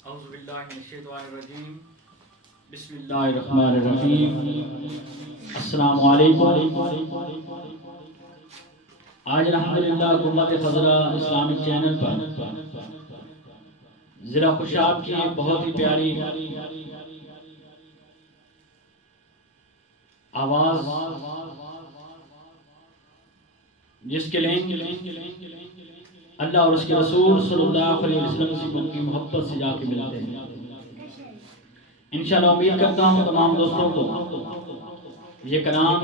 औज़ुबिल्लाहिमिनश्शैतानिर्रजीम बिस्मिल्लाहिर्रहमानिर्रहीम। अस्सलामु अलैकुम। आज अल्हम्दुलिल्लाह गुम्बद खज़रा इस्लामिक चैनल पर ज़िला खुशाब की एक बहुत ही प्यारी आवाज़, जिसके लिंक अल्लाह और उसके रसूल सल्लल्लाहु अलैहि वसल्लम से उनकी मोहब्बत से जाके मिलते हैं। इंशाअल्लाह उम्मीद करता हूँ तमाम दोस्तों को ये कलाम,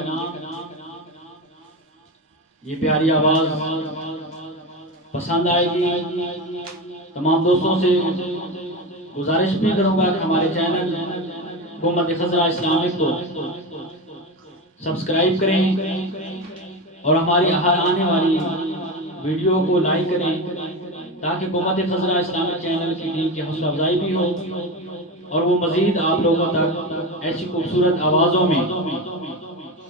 ये प्यारी आवाज़ पसंद आएगी। तमाम दोस्तों से गुजारिश भी करूँगा कि हमारे चैनल गुम्बद खज़रा इस्लामिक को सब्सक्राइब करें और हमारी हर आने वाली वीडियो को लाइक करें, ताकि गुम्बद खज़रा इस्लामिक चैनल की टीम की हौसला अफजाई भी हो और वो मज़ीद आप लोगों तक ऐसी खूबसूरत आवाज़ों में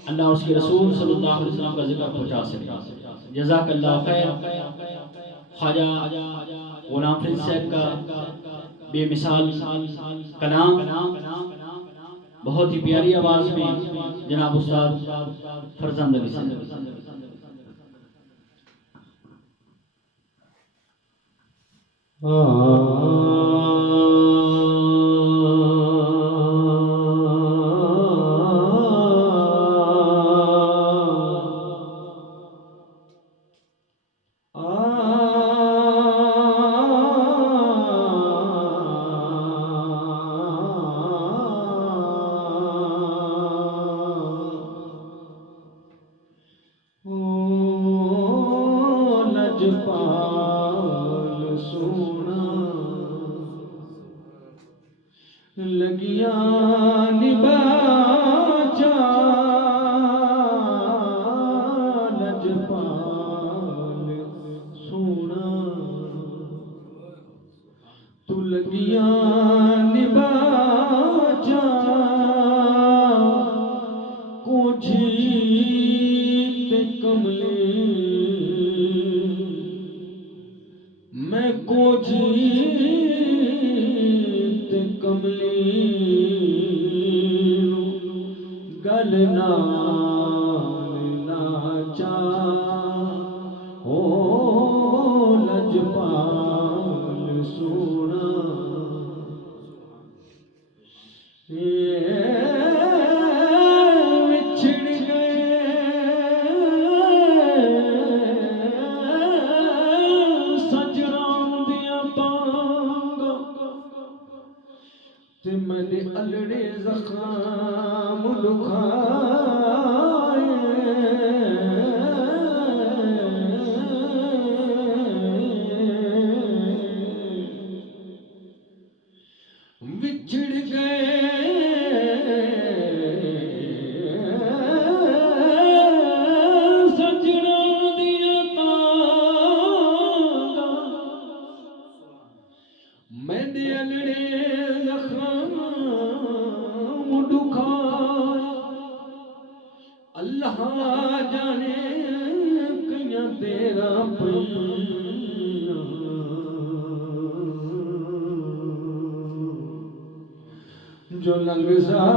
अल्लाह और उसके रसूल सल्लल्लाहु अलैहि वसल्लम का जिक्र पहुँचा सके। जज़ाकल्लाहु खैर। ख्वाजा गुलाम फरीद साहब का बेमिसाल कलाम बहुत ही प्यारी आवाज़ में जनाब उस्ताद फरजंद। लजपाल सोना लगगिया निबाचा, लजपाल सोना तू लगगिया निबाचा, कोझी ते कमली मैं कोझी ते कमली गल नाल नाचा, हो लजपाल सोना विछड़ ते मैंने अलड़े ज़ख़्म दुखाए, बिछड़ गए सजना दिया तांगा, मैंने अलड़े ज़ख़्म दुखाए। अल्लाह जाने कइयां तेरा पईयां, जो लंग साल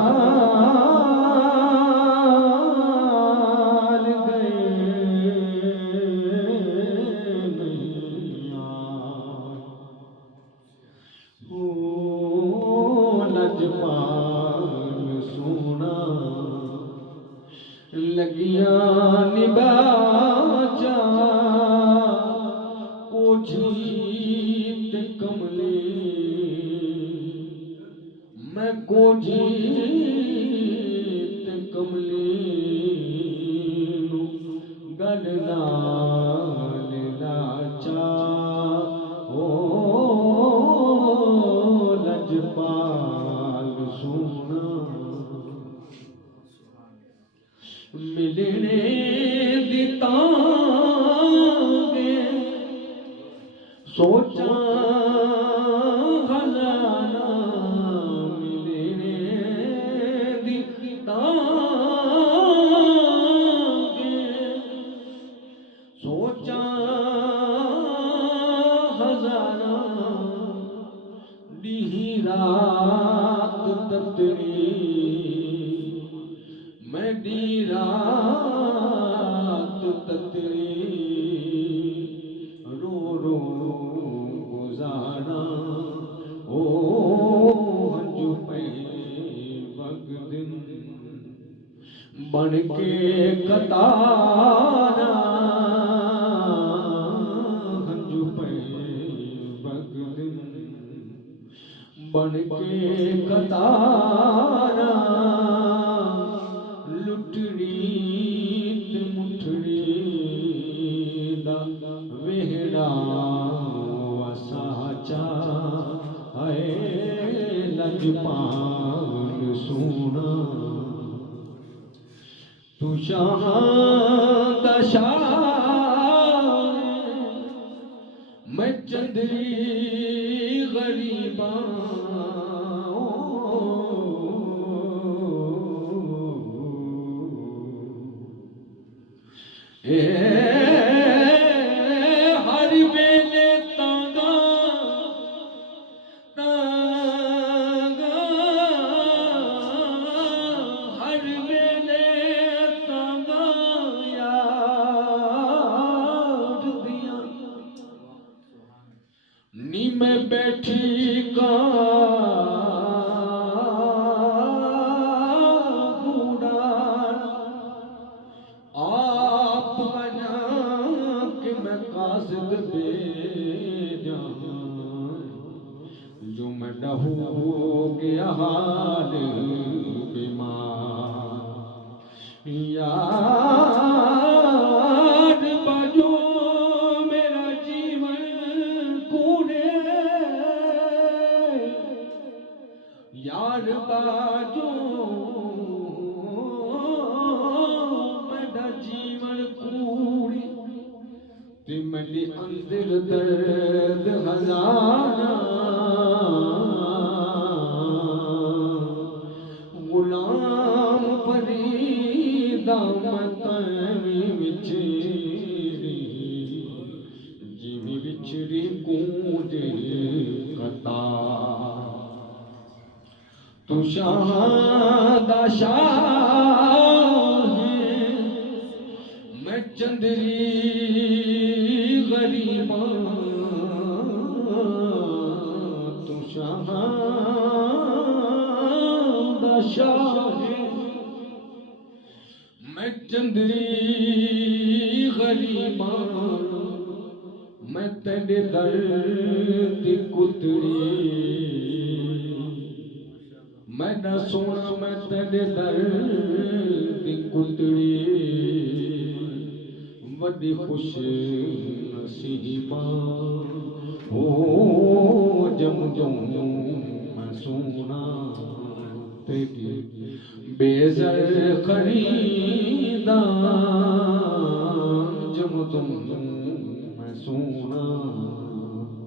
गए हो लजपाल सोना लगगिया निबाचा, कोझी ते कमली मैं कोझी ते कमली गल नाल नाचा, ओ लजपाल सोना मिलने दी तांगे सोचा खजाना, मिलने दी तांगे रात ततली मेरी रात ततली रो रो गुजारा ओ हंजू पे वग दिन बन के कतारा हंजू पे वग दिन बन के कतारा लुटड़ी ते मुठड़ी दा वेहड़ा वसाचा है लजपाल सोना तू शाह दा शाह मैं चंदरी गरीबा हर वेले तांगा तांगा हर वेले तांगा यार दिया नी मैं बैठी का आप बना कि मैं कासिद बेजा जो मैं डहू गया हाल बीमार यार बाजो मेरा जीवन कूड़े यार बाजो मेरा जीवन कूड़ी ते मेरे अंदर दर्द हजारा गुलाम फरीदा मतवी विचरी जीवी विचरी कूद कतार तू शाह दा शाह मैं चंदरी गरीबा तू शाह दा शाह मैं चंदरी गरीबा मैं तेरे दर्द कुतरी मैं न सोना मैं तेरे दर्द कुतरी बड़ी खुश नसीबा हो जम जम मैं सोना तेरी बेजर खरीदा जम तुम मैं सोना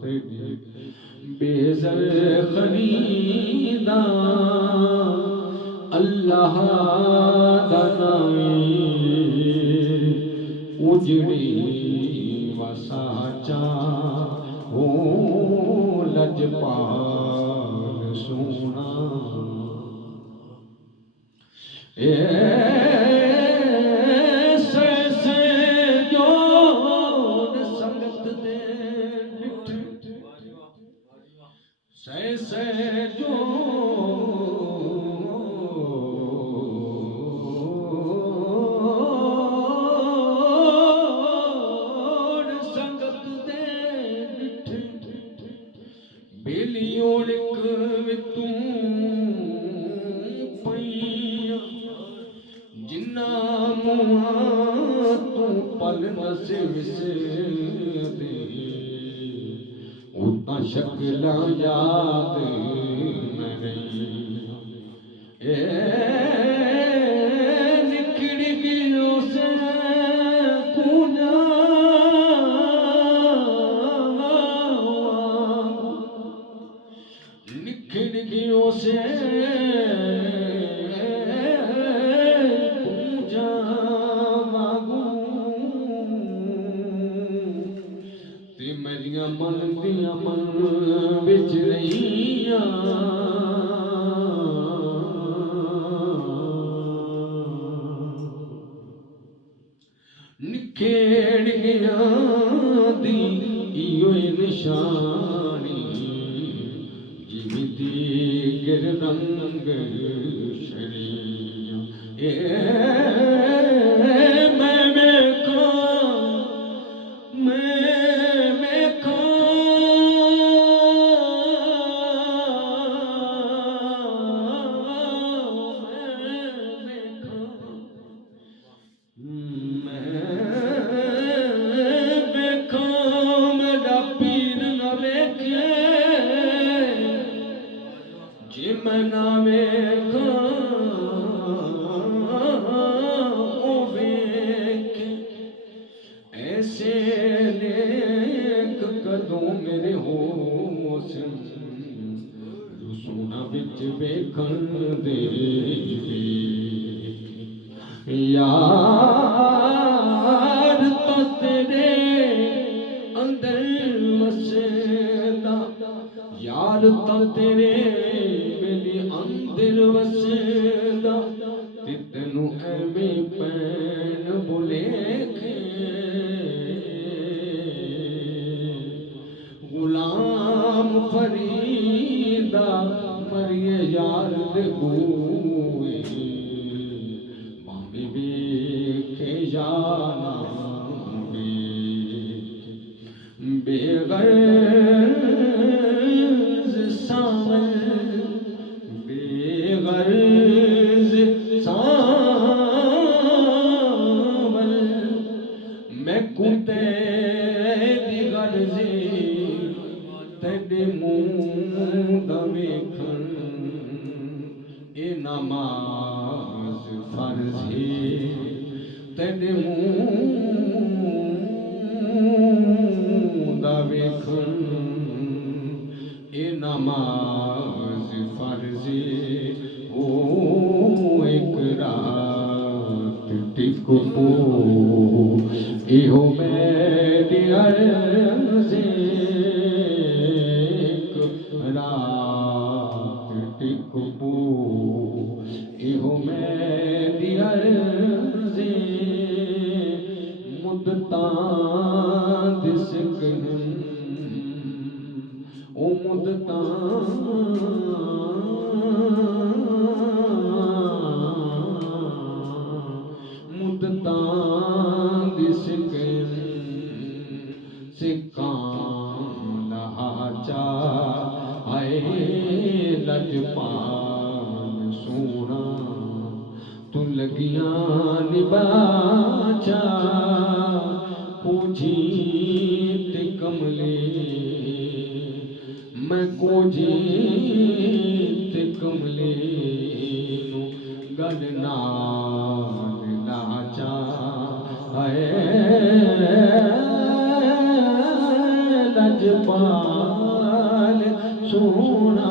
तेरी बेजर खरीदा अल्लाह दा उजड़ी वसाचा हो लजपाल सोना से जो संगत दे से जो संगत दे बेलियों तू पैया जिन्ना मुआ तू पल नसे विसे दे उतना शक्ला याद नहीं निकड़ गियो से कूना निकड़ गियो से पूजा मांगू ते मेरिया मन दिया मन बिच रही निखेड़ियां दी इयो निशानी जिमी दीगर रंग शरिया मैं देखो मेरा पीर न वेखे जे मैं ना वेखा ओ वेखे ऐसे नेक कदों मेरे होसन सोना बिच वेखण दे यार तो तेरे अंदर वसदा यार तो तेरे मेरे अंदर वसदा ते तेनू एवें पैन बुलेखे गुलाम फरीदा मरिए यार दे बूए मामी वेखे जाना बेगर्ज सावल बेगर्ज सावल मैं कुते दी गर्जी तेरे मुंह दा वेखण ए नमाज फर्ज है तेरे मुंह दा वेखण ए नमाज फर्ज ओ एक रात टिको इहो मेरी अर्ज़ एक रात टिको इहो मेरी अर्ज़ मुद्दतां दिस कहन ओ मुद्दतां दिस कहन सिकां लहाचा आए लजपाल सोना तू लगिया निबाचा कोझी ते कमले मैं कोझी ते कमले नू गल नाल लाचा है लजपाल सोना